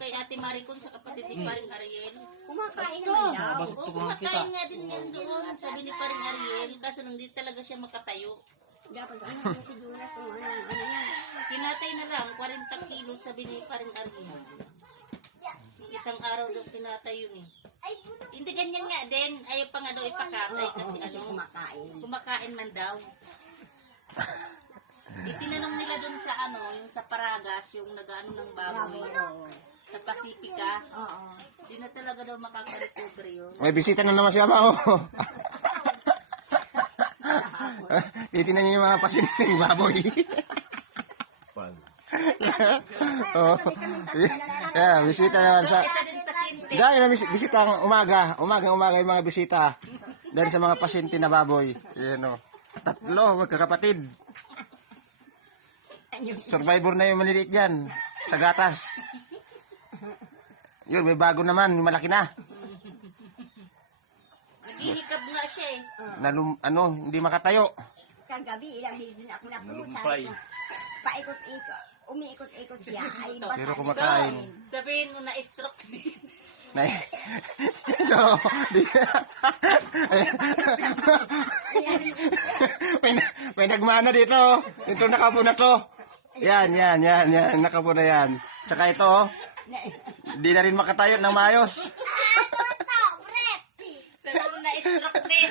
kay Ate Maricon sa kapatid ni Paring Ariel. Kumakain naman daw. Oo, kumakain nga din yan doon. Sabi ni Paring Ariel, kaso hindi talaga siya makatayo. Dapat ano yung siguro kung ano yan. Kinatay na lang, 40 kilos sabi ni Paring Ariel. Isang araw daw kinatay yun eh. Hindi ganyan nga din, ayaw pa nga daw ipakatay kasi Kasi ano, kumakain. kumakain man daw. Itinanong nila dun sa ano, yung sa Paragas, yung nag-ano ng baboy. Sa Pasipika. Oo. Hindi na talaga daw makaka-recover yun. May bisita na naman si Ama, oh. Titinan niyo yung mga pasinting baboy. Oh. Yeah, bisita naman sa... Isa din pasyente. Dahil na bisita ang umaga yung mga bisita. Dahil sa mga pasyente na baboy. Yan, oh. 3, magkakapatid. Survivor na yung maliliit dyan. Sa gatas. Yun, may bago naman. Yung malaki na. Naghihikab nga siya eh. Hindi makatayo. Kagabi, ilang beses na ako napunta. Nalumpay. Paikot-ikot. Umiikot-ikot siya. Ay, basta Pero kumakain. Sabihin mo na stroke din. So, may nagmana dito. Ito nakapo na to. Yan. Nakapo na yan. Tsaka ito, oh. Di na rin makatayo ng maayos. Sabihin mo na stroke din.